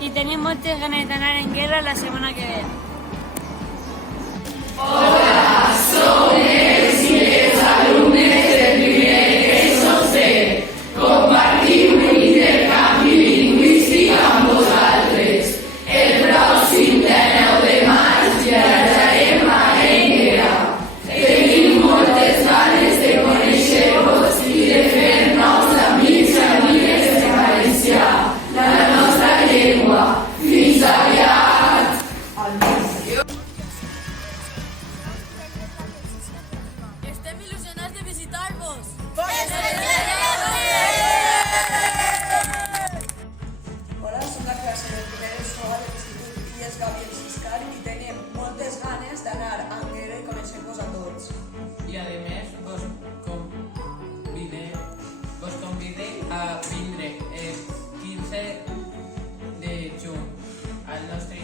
I tenim moltes ganes d'anar en guerra la setmana que ve. Estem il·lusionats de visitar-vos! Hola, som la classe de primer escola de l'Institut Illes Gabriel Siscar i tenim moltes ganes d'anar a Anguera i conèixer-vos a tots. I a més vos convide a vindre el 15 de juny al nostre